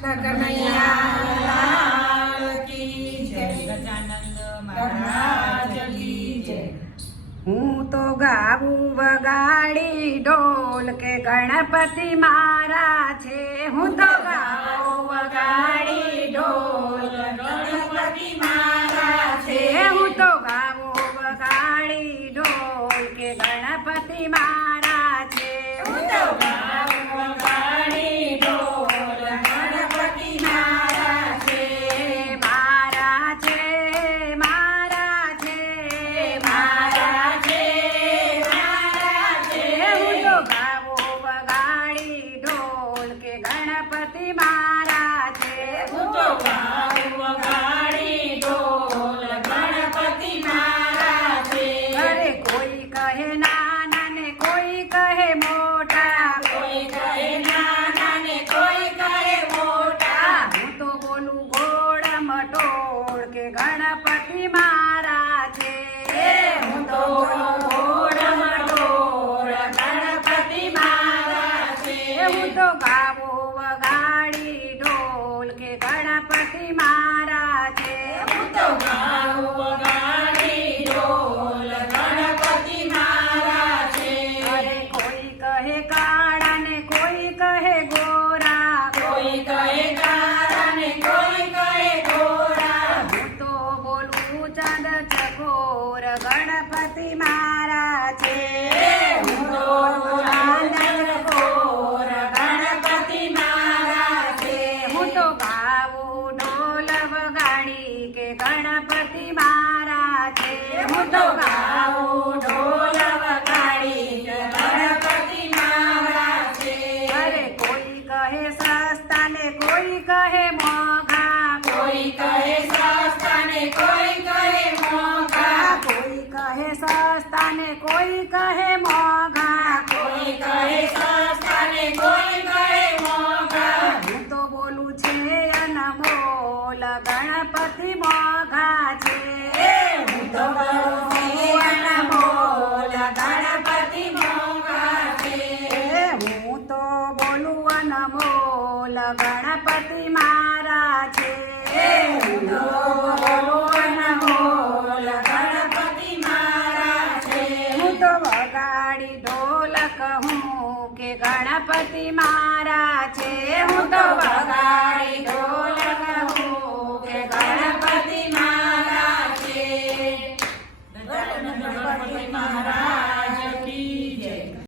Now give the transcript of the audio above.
કૃષ્ણ કનૈયા લાલ કી જય, ગજાનંદ મહારાજ કી જય। હું તો ગાવું વગાડી ઢોલ કે ગણપતિ મારા છે। હું તો ગાવું વગાડી ઢોલ ગણપતિ મારા છે। હું તો ગાવું વગાડી ઢોલ કે ગણપતિ મારા છે। હું તો ગાવું વગાડી ઢોલ ગણપતિ મારા છે। મારા છે મારા છે મારા છે મારા છે। હું તો ગાવું વગાડી ઢોલ કે ગણપતિ મારા છે। હું તો ગાવું વગાડી ઢોલ ગણપતિ મારા છે। અરે કોઈ કહે નાના ને કોઈ કહે મોટા, કોઈ કહે નાના ને કોઈ કહે મોટા। હું તો બોલું ગોળ મટોળ કે ગણપતિ મારા છે। હું તો ગોળ મટોળ ગણપતિ મારા છે। હું તો ગાવો વગાડી ઢોલ કે ગણપતિ મારા છે। હું તો ગાવું વગાડી ઢોલ ગણપતિ મારા છે। અરે કોઈ કહે કાળા ને કોઈ કહે ગોરા, કોઈ કહે કાળા ને કોઈ કહે ગોરા। હું તો બોલું ચાંદ ચકોર ગણપતિ મારા છે। હું તો આનંદખોર ગણપતિ મારા છે। હું તો ગાવું ઢોલ વગાડી કે ગણપતિ મારા છે। હું તો ગાવું ઢોલ વગાડી ગણપતિ મારા છે। અરે કોઈ કહે સસ્તા ને કોઈ કહે મોંઘા, કોઈ કહે સસ્તા ને કોઈ કહે મોંઘા। કોઈ કહે સસ્તા ને કોઈ કહે મોંઘા, કોઈ કહે સસ્તા ને કોઈ કહે મોંઘા। હું તો બોલું છે અનમોલ ગણપતિ મોંઘા છે। હું તો બોલું છું અનમોલ ગણપતિ મોંઘા છે। હું તો બોલું અનમોલ ગણપતિ મારા છે। હું તો બોલું અનમોલ ગણપતિ મારા છે। હું તો વગાડી ઢોલ કહું કે ગણપતિ મારા છે। હું તો વગાડી ઢોલ